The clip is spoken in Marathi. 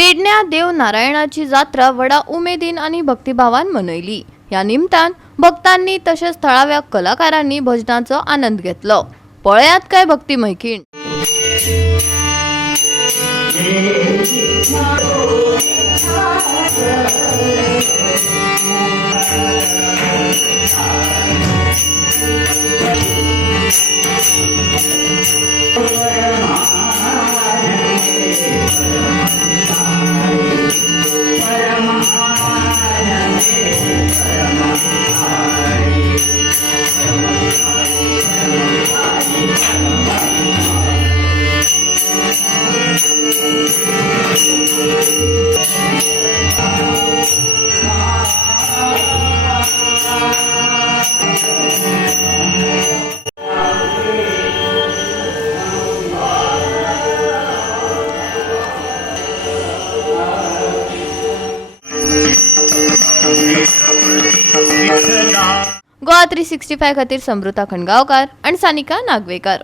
पेडण्या देव नारायणाची जात्रा वडा उमेदीन आणि भक्तिभावान मनयली। या निमतान भक्तांनी तसेच थळाव्या कलाकारांनी भजनाचा आनंद घेतलो। पळयात काय भक्तिमय खीण। GOA365 खातीर समृता खंडगावकार आणि सानिका नागवेकर।